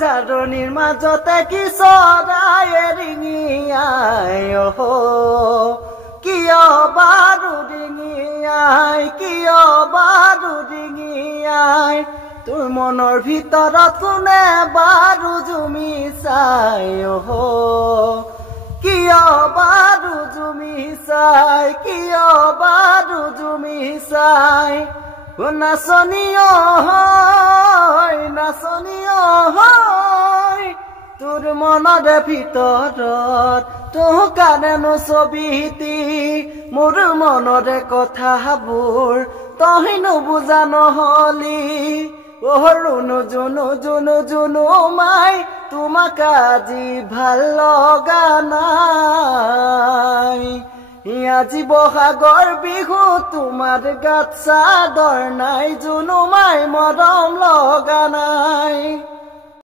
জাৰণিৰ মাজতে কি চৰায়ে ৰিঙি আই কিয় বাৰু ৰিঙি আই কিয় বাৰু ৰিঙি আই তোৰ মনৰ ভিতৰত কোনে বাৰু জুমি চাই কিয় বাৰু জুমি চাই কিয় বাৰু জুমি চাই নাচনী হয় তোৰ মনৰে ভিতৰত তোৰ কাৰণেনো ছবিটি মোৰ মনৰে কথাবোৰ তই নুবুজা নহলি ৰুণু জুনু জুনু জুনু মাই তোমাক আজি ভাল লগা নাই আজি বহাগৰ বিহু তোমাৰ গাত চাদৰ নাই জুনু মাই মৰম লগা নাই।